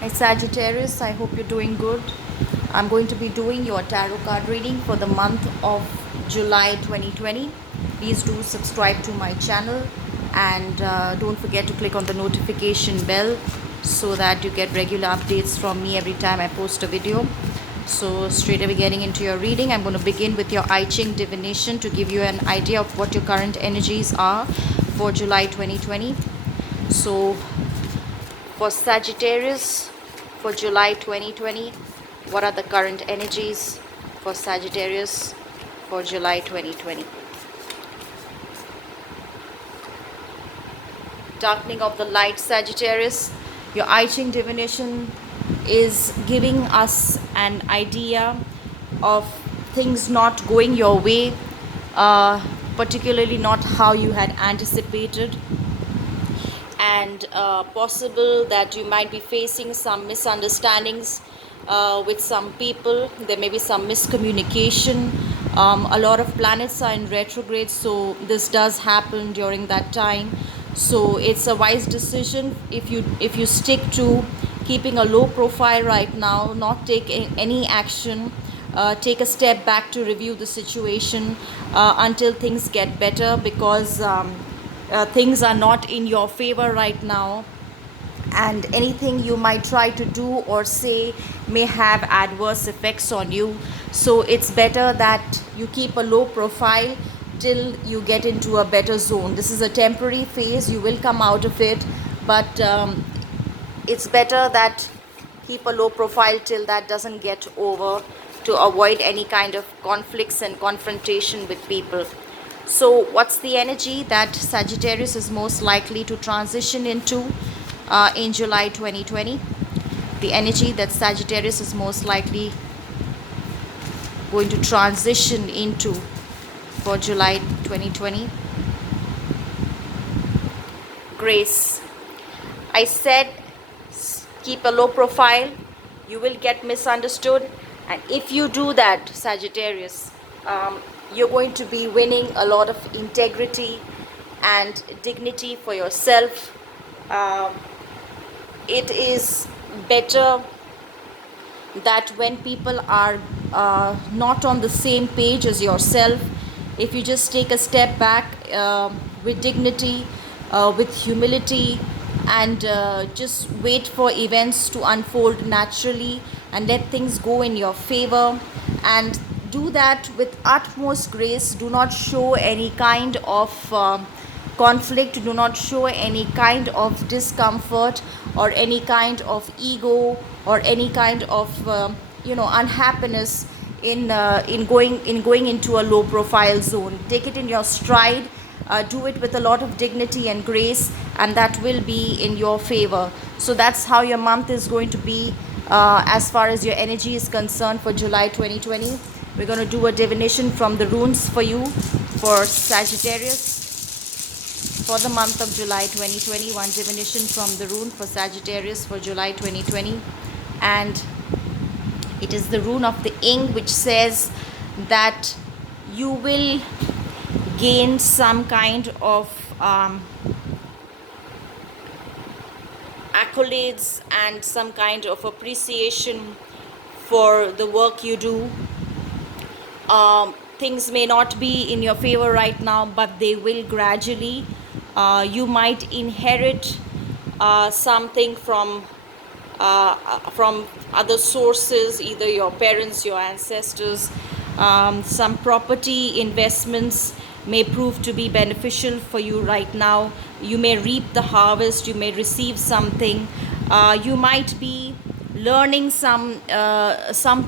Hi Sagittarius, I hope you're doing good. I'm going to be doing your tarot card reading for the month of July 2020. Please do subscribe to my channel and don't forget to click on the notification bell so that you get regular updates from me every time I post a video. So straight away getting into your reading, I'm going to begin with your I Ching divination to give you an idea of what your current energies are for July 2020. So for Sagittarius, for July 2020, what are the current energies for Sagittarius for July 2020? Darkening of the light, Sagittarius. Your I Ching divination is giving us an idea of things not going your way, particularly not how you had anticipated, and possible that you might be facing some misunderstandings with some people. There may be some miscommunication. A lot of planets are in retrograde, so this does happen during that time. So it's a wise decision if you stick to keeping a low profile right now, not take any action. Take a step back to review the situation until things get better, because things are not in your favor right now, and anything you might try to do or say may have adverse effects on you. So it's better that you keep a low profile till you get into a better zone. This is a temporary phase, you will come out of it, but it's better that keep a low profile till that doesn't get over, to avoid any kind of conflicts and confrontation with people. So what's the energy that Sagittarius is most likely to transition into in July 2020? The energy that Sagittarius is most likely going to transition into for July 2020. Grace. I said keep a low profile, you will get misunderstood, and if you do that, Sagittarius, you're going to be winning a lot of integrity and dignity for yourself. um, it is better that when people are not on the same page as yourself, if you just take a step back with dignity, with humility, and just wait for events to unfold naturally and let things go in your favor, and do that with utmost grace. Do not show any kind of conflict, do not show any kind of discomfort or any kind of ego or any kind of unhappiness in going into a low profile zone. Take it in your stride, do it with a lot of dignity and grace, and that will be in your favor. So that's how your month is going to be as far as your energy is concerned for July 2020. We're going to do a divination from the runes for you for Sagittarius for the month of July 2020. One divination from the rune for Sagittarius for July 2020, and it is the rune of the ing, which says that you will gain some kind of accolades and some kind of appreciation for the work you do. Things may not be in your favor right now, but they will gradually. You might inherit something from other sources, either your parents, your ancestors. Some property investments may prove to be beneficial for you right now. You may reap the harvest, you may receive something. You might be learning some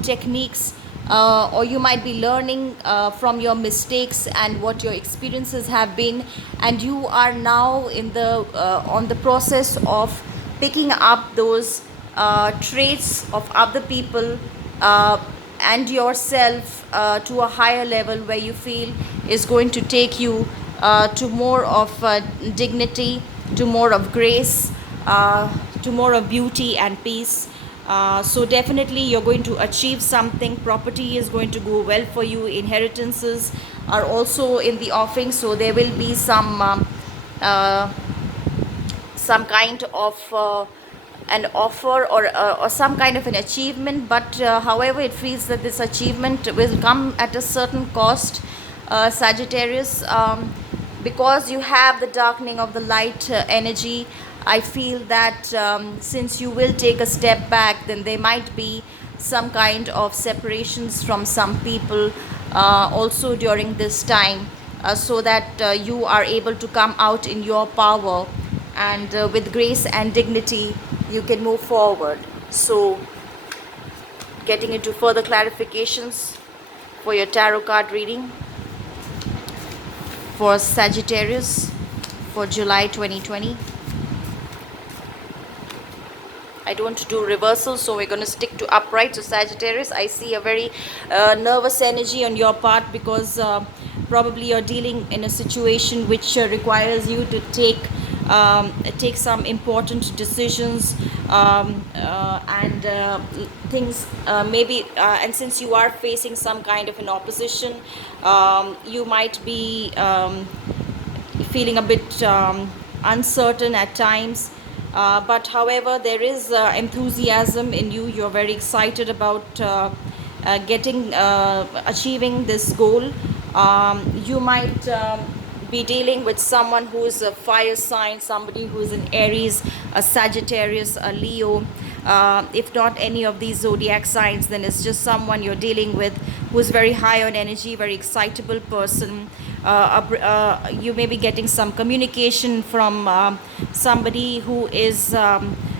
techniques, or you might be learning from your mistakes and what your experiences have been, and you are now in the on the process of picking up those traits of other people and yourself to a higher level, where you feel is going to take you to more of dignity, to more of grace, to more of beauty and peace. So definitely you're going to achieve something. Property is going to go well for you. Inheritances are also in the offing, so there will be some kind of an offer or some kind of an achievement, but however it feels that this achievement will come at a certain cost, Sagittarius, because you have the darkening of the light energy. I feel that since you will take a step back, then there might be some kind of separations from some people also during this time, so that you are able to come out in your power, and with grace and dignity you can move forward. So, getting into further clarifications for your tarot card reading for Sagittarius for July 2020. I don't do reversals, so we're going to stick to upright. So Sagittarius, I see a very nervous energy on your part, because probably you're dealing in a situation which requires you to take some important decisions, and things maybe, and since you are facing some kind of an opposition, you might be feeling a bit uncertain at times. But however, there is enthusiasm in you. You're very excited about achieving this goal. You might be dealing with someone who is a fire sign, somebody who is an Aries, a Sagittarius, a Leo. If not any of these zodiac signs, then it's just someone you're dealing with who is very high on energy, very excitable person. You may be getting some communication from somebody who is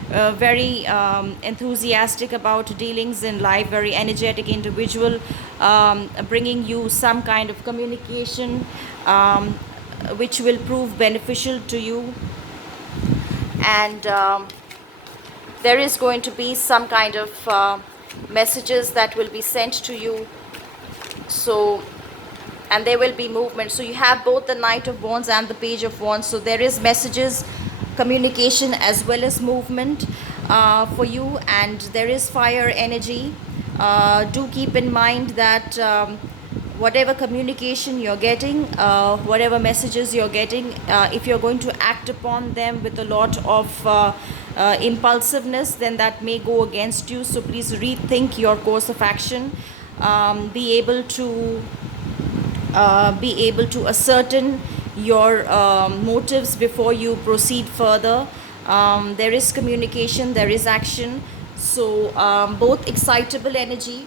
very enthusiastic about dealings in life, very energetic individual, bringing you some kind of communication which will prove beneficial to you. And there is going to be some kind of messages that will be sent to you. So, and there will be movement. So you have both the Knight of Wands and the Page of Wands. So there is messages, communication, as well as movement for you. And there is fire energy. Do keep in mind that whatever communication you're getting, whatever messages you're getting, if you're going to act upon them with a lot of impulsiveness, then that may go against you. So please rethink your course of action. Be able to ascertain your motives before you proceed further. There is communication, there is action. So both excitable energy,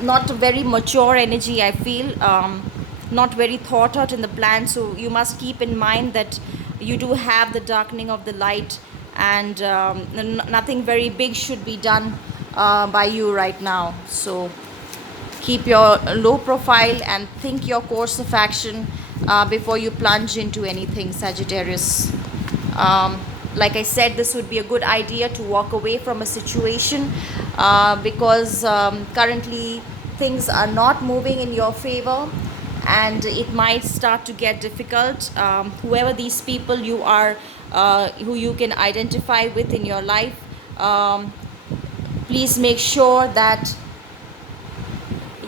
not very mature energy, I feel, not very thought out in the plan. So you must keep in mind that you do have the darkening of the light, and nothing very big should be done by you right now. So keep your low profile and think your course of action before you plunge into anything, Sagittarius. Like I said, this would be a good idea to walk away from a situation because currently things are not moving in your favor, and it might start to get difficult. Whoever these people you are, who you can identify with in your life, please make sure that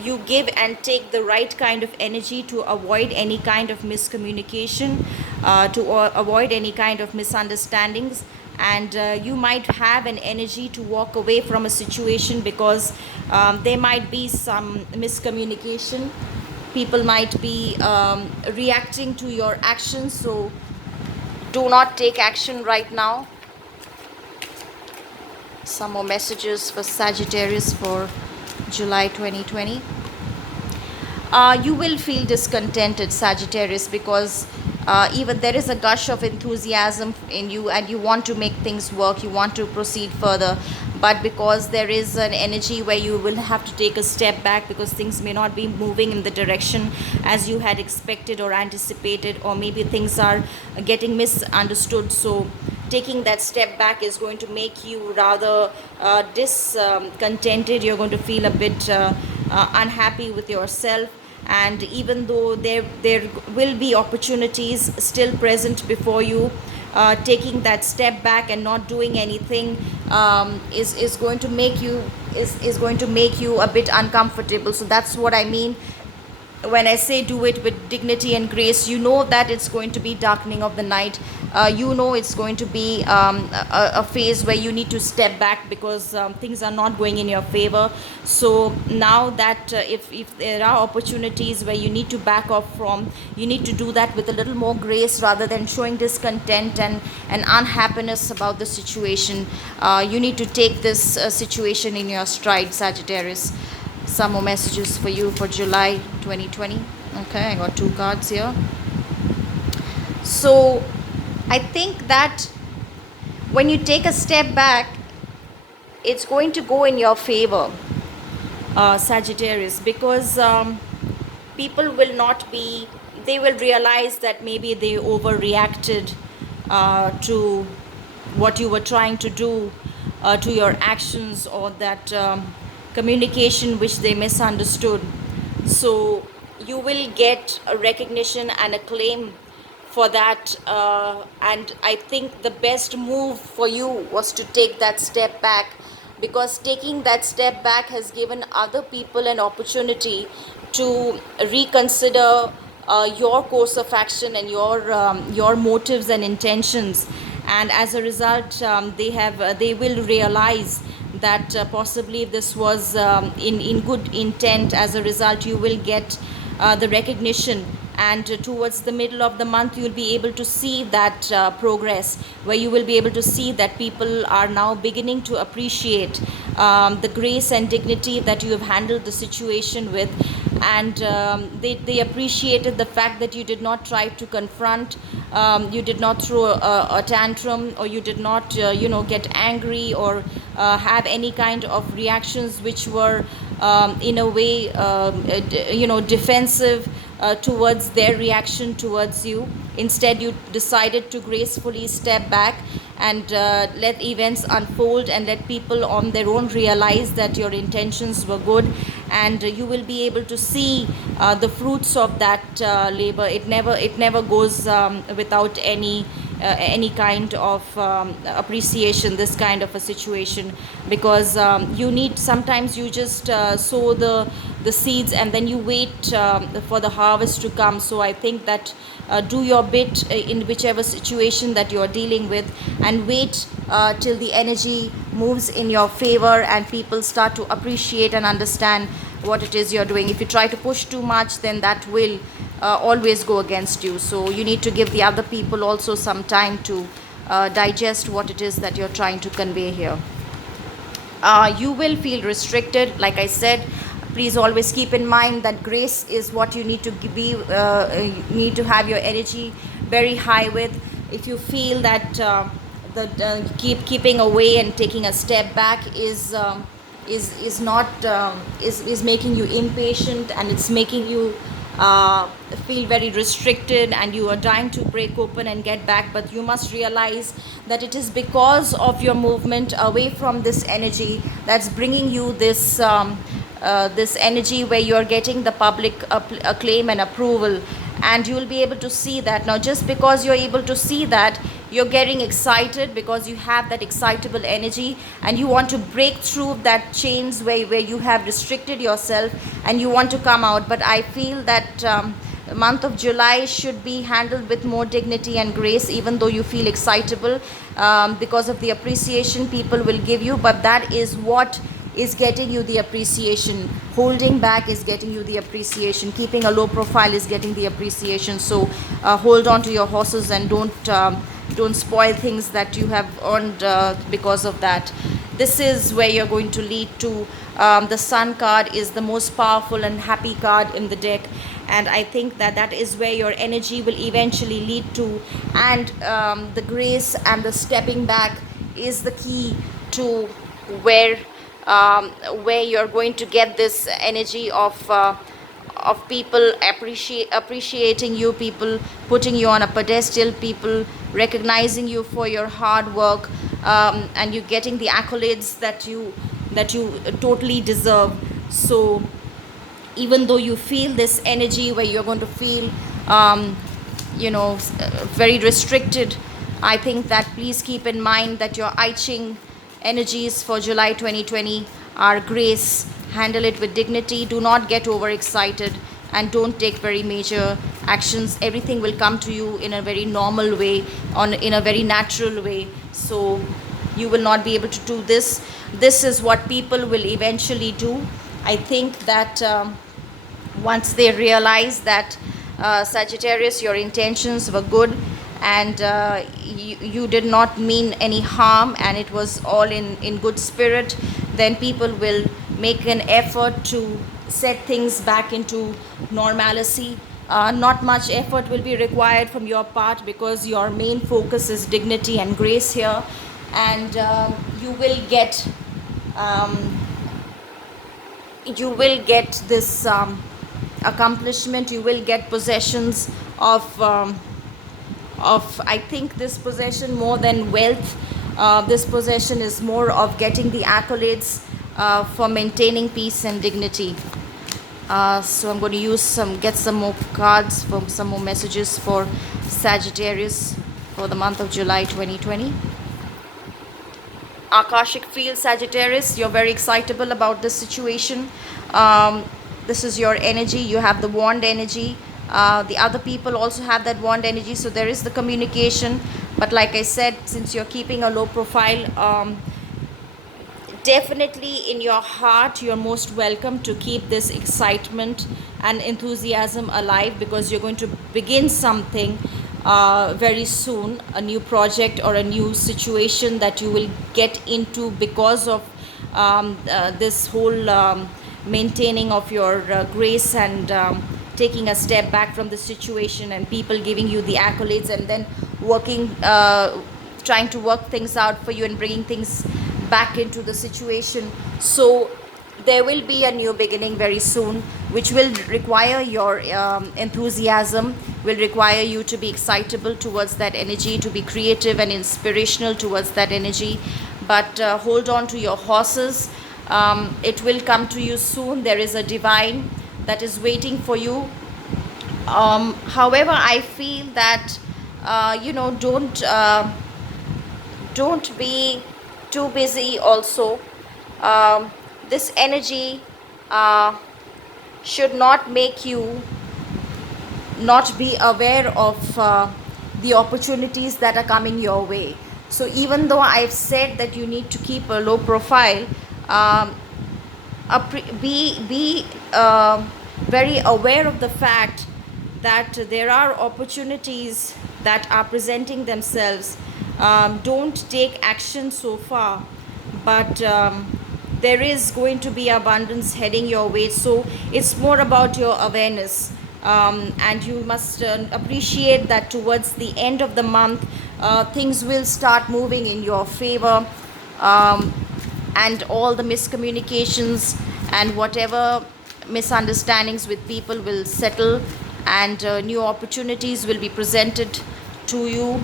you give and take the right kind of energy to avoid any kind of miscommunication, to avoid any kind of misunderstandings. And you might have an energy to walk away from a situation because there might be some miscommunication. People might be reacting to your actions, so do not take action right now. Some more messages for Sagittarius for July 2020. You will feel discontented, Sagittarius, because even there is a gush of enthusiasm in you and you want to make things work, you want to proceed further, but because there is an energy where you will have to take a step back because things may not be moving in the direction as you had expected or anticipated, or maybe things are getting misunderstood. So taking that step back is going to make you rather discontented. You're going to feel a bit unhappy with yourself. And even though there will be opportunities still present before you, taking that step back and not doing anything is going to make you a bit uncomfortable. So that's what I mean. when I say do it with dignity and grace, you know that it's going to be darkening of the night. You know it's going to be a phase where you need to step back because things are not going in your favor. So now that if there are opportunities where you need to back off from, you need to do that with a little more grace rather than showing discontent and unhappiness about the situation. You need to take this situation in your stride, Sagittarius. Some more messages for you for July 2020. Okay, I got two cards here. So I think that when you take a step back, it's going to go in your favor, Sagittarius, because people will not be, they will realize that maybe they overreacted to what you were trying to do, to your actions, or that communication which they misunderstood. So you will get a recognition and a claim for that, and I think the best move for you was to take that step back, because taking that step back has given other people an opportunity to reconsider your course of action and your motives and intentions. And as a result, they will realize that possibly this was in good intent. As a result, you will get the recognition, and towards the middle of the month you will be able to see that progress, where you will be able to see that people are now beginning to appreciate the grace and dignity that you have handled the situation with. And they appreciated the fact that you did not try to confront, you did not throw a tantrum, or you did not get angry, or have any kind of reactions which were in a way defensive towards their reaction towards you. Instead, you decided to gracefully step back and let events unfold, and let people on their own realize that your intentions were good, and you will be able to see the fruits of that labor. It never goes without any kind of appreciation, this kind of a situation, because you need, sometimes you just sow the seeds and then you wait for the harvest to come. So I think that do your bit in whichever situation that you're dealing with, and wait till the energy moves in your favor and people start to appreciate and understand what it is you're doing. If you try to push too much, then that will always go against you. So you need to give the other people also some time to digest what it is that you're trying to convey here. You will feel restricted, like I said. Please always keep in mind that grace is what you need to be, need to have your energy very high with. If you feel that keeping away and taking a step back is not is making you impatient, and it's making you feel very restricted, and you are dying to break open and get back, but you must realize that it is because of your movement away from this energy that's bringing you this this energy where you're getting the public acclaim and approval. And you will be able to see that. Now, just because you're able to see that, you're getting excited because you have that excitable energy, and you want to break through that chains where you have restricted yourself, and you want to come out. But I feel that the month of July should be handled with more dignity and grace, even though you feel excitable because of the appreciation people will give you. But that is what is getting you the appreciation. Holding back is getting you the appreciation. Keeping a low profile is getting the appreciation. So hold on to your horses and don't spoil things that you have earned because of that. This is where you're going to lead to. The Sun card is the most powerful and happy card in the deck, and I think that that is where your energy will eventually lead to. And the grace and the stepping back is the key to where you're going to get this energy of people appreciating you, people putting you on a pedestal, people recognizing you for your hard work, and you getting the accolades that you totally deserve. So even though you feel this energy where you're going to feel very restricted, I think that please keep in mind that your I Ching energies for July 2020 are grace. Handle it with dignity. Do not get overexcited, and don't take very major actions. Everything will come to you in a very normal way, in a very natural way. So you will not be able to do this. This is what people will eventually do. I think that once they realize that Sagittarius, your intentions were good, and you did not mean any harm, and it was all in good spirit, then people will make an effort to set things back into normalcy. Not much effort will be required from your part, because your main focus is dignity and grace here, and you will get this accomplishment. You will get possessions of I think this possession, more than wealth, this possession is more of getting the accolades for maintaining peace and dignity. So I'm going to get some more cards, for some more messages for Sagittarius for the month of July 2020. Akashic field, Sagittarius, you're very excitable about this situation. This is your energy. You have the wand energy. The other people also have that wand energy, so there is the communication. But like I said, since you're keeping a low profile, definitely in your heart you're most welcome to keep this excitement and enthusiasm alive, because you're going to begin something very soon, a new project or a new situation that you will get into because of this whole maintaining of your grace, and taking a step back from the situation, and people giving you the accolades, and then trying to work things out for you and bringing things back into the situation. So there will be a new beginning very soon, which will require your enthusiasm, will require you to be excitable towards that energy, to be creative and inspirational towards that energy. But hold on to your horses. It will come to you soon. There is a divine that is waiting for you. However, I feel that don't be too busy also. This energy should not make you not be aware of the opportunities that are coming your way. So even though I've said that you need to keep a low profile, be very aware of the fact that there are opportunities that are presenting themselves. Don't take action so far, but there is going to be abundance heading your way. So it's more about your awareness, and you must appreciate that towards the end of the month things will start moving in your favor, and all the miscommunications and whatever misunderstandings with people will settle, and new opportunities will be presented to you.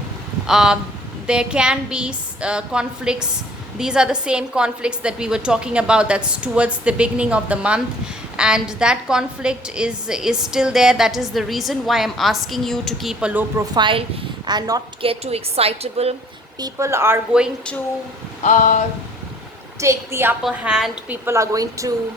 There can be conflicts. These are the same conflicts that we were talking about, that's towards the beginning of the month, and that conflict is still there. That is the reason why I'm asking you to keep a low profile and not get too excitable. People are going to take the upper hand. People are going to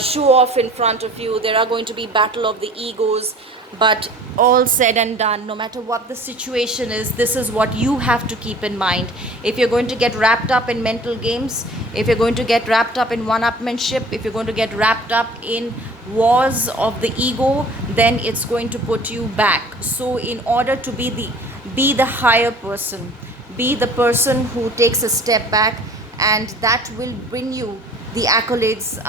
show off in front of you. There are going to be battle of the egos. But all said and done, no matter what the situation is, this is what you have to keep in mind. If you're going to get wrapped up in mental games, if you're going to get wrapped up in one-upmanship, if you're going to get wrapped up in wars of the ego, then it's going to put you back. So in order to be the higher person, be the person who takes a step back, and that will bring you the accolades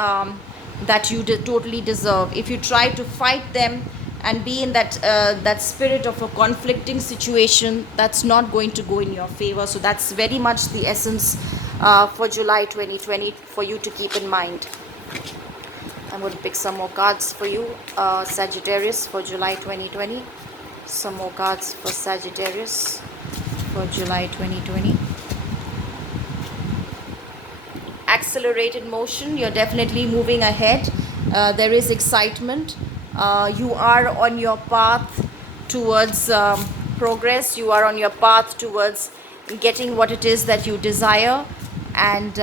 that you totally deserve. If you try to fight them and be in that spirit of a conflicting situation, that's not going to go in your favor. So that's very much the essence for July 2020 for you to keep in mind. I'm going to pick some more cards for you, Sagittarius, for July 2020. Some more cards for Sagittarius for July 2020. Accelerated motion. You're definitely moving ahead. There is excitement. You are on your path towards progress. You are on your path towards getting what it is that you desire, and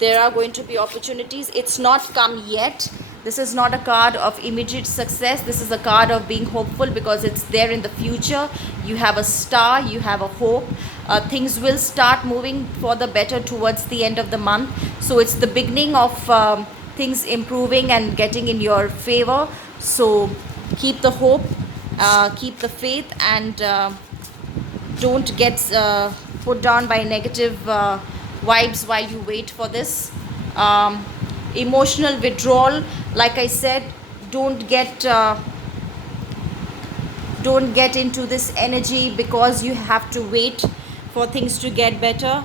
there are going to be opportunities. It's not come yet, This is not a card of immediate success. This is a card of being hopeful because it's there in the future. You have a star, you have a hope. Things will start moving for the better towards the end of the month. So it's the beginning of things improving and getting in your favor. So keep the hope, keep the faith, and don't get put down by negative vibes while you wait for this. Emotional withdrawal, like I said, don't get into this energy because you have to wait for things to get better.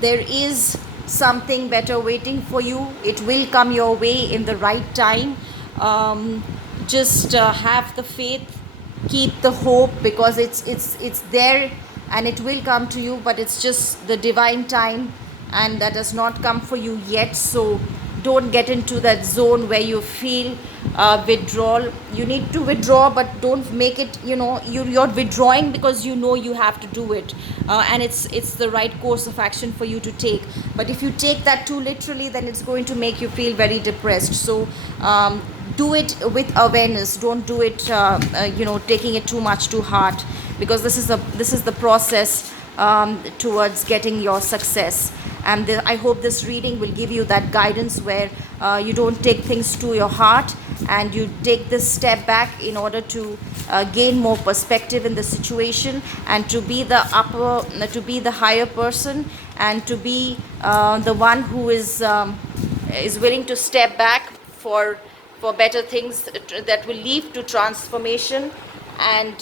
There is something better waiting for you. It will come your way in the right time. Just have the faith, keep the hope, because it's there and it will come to you, but it's just the divine time and that has not come for you yet. So don't get into that zone where you feel withdrawal. You need to withdraw, but don't make it, you're withdrawing because you have to do it, and it's the right course of action for you to take. But if you take that too literally, then it's going to make you feel very depressed. So do it with awareness. Don't do it taking it too much to heart, because this is the process towards getting your success. And I hope this reading will give you that guidance where you don't take things to your heart and you take this step back in order to gain more perspective in the situation, and to be the higher person, and to be the one who is willing to step back for better things that will lead to transformation and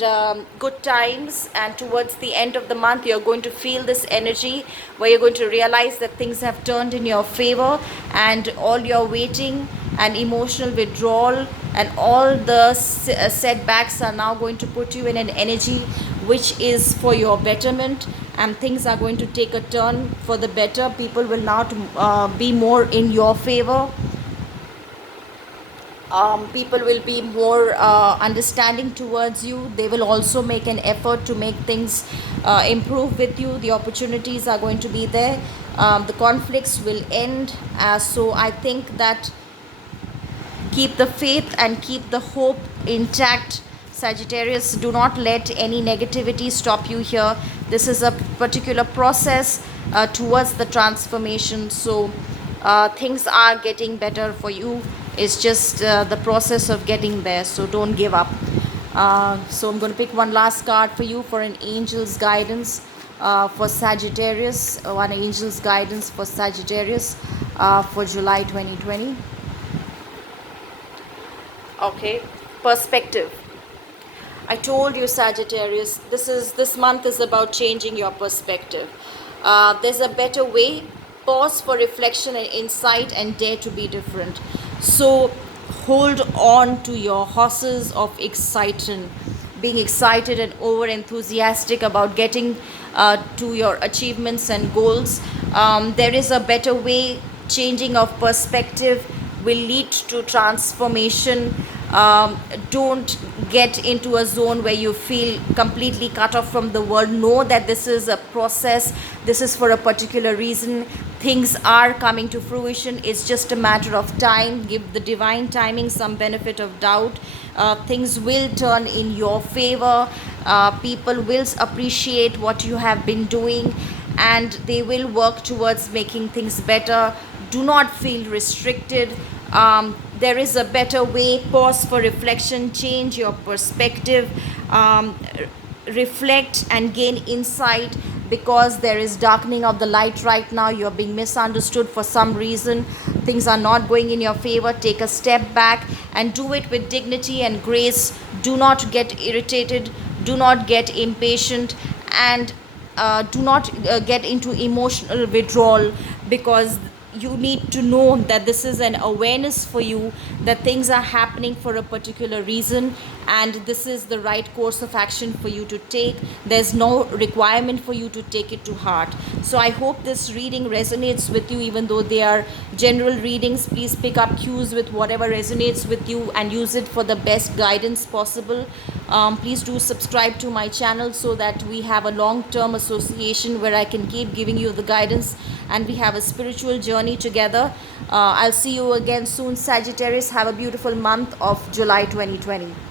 good times. And towards the end of the month, you're going to feel this energy where you're going to realize that things have turned in your favor, and all your waiting and emotional withdrawal and all the setbacks are now going to put you in an energy which is for your betterment, and things are going to take a turn for the better. People will now be more in your favor. People will be more understanding towards you. They will also make an effort to make things improve with you. The opportunities are going to be there. The conflicts will end. So I think that keep the faith and keep the hope intact, Sagittarius. Do not let any negativity stop you here. This is a particular process towards the transformation. So things are getting better for you. It's just the process of getting there. So don't give up. So I'm going to pick one last card for you for an angel's guidance for Sagittarius. One angel's guidance for Sagittarius for July 2020. Okay, perspective. I told you, Sagittarius, this month is about changing your perspective. There's a better way. Pause for reflection and insight, and dare to be different. So hold on to your horses of excitement, being excited and over enthusiastic about getting to your achievements and goals. There is a better way. Changing of perspective will lead to transformation. Don't get into a zone where you feel completely cut off from the world. Know that this is a process. This is for a particular reason. Things are coming to fruition. It's just a matter of time. Give the divine timing some benefit of doubt. Things will turn in your favor. People will appreciate what you have been doing, and they will work towards making things better. Do not feel restricted. There is a better way. Pause for reflection. Change your perspective. Reflect and gain insight, because there is darkening of the light right now. You're being misunderstood for some reason. Things are not going in your favor. Take a step back and do it with dignity and grace. Do not get irritated. Do not get impatient, and do not get into emotional withdrawal, because you need to know that this is an awareness for you that things are happening for a particular reason, and this is the right course of action for you to take. There's no requirement for you to take it to heart. So I hope this reading resonates with you. Even though they are general readings, please pick up cues with whatever resonates with you and use it for the best guidance possible. Please do subscribe to my channel so that we have a long-term association where I can keep giving you the guidance and we have a spiritual journey together. I'll see you again soon, Sagittarius. Have a beautiful month of July 2020.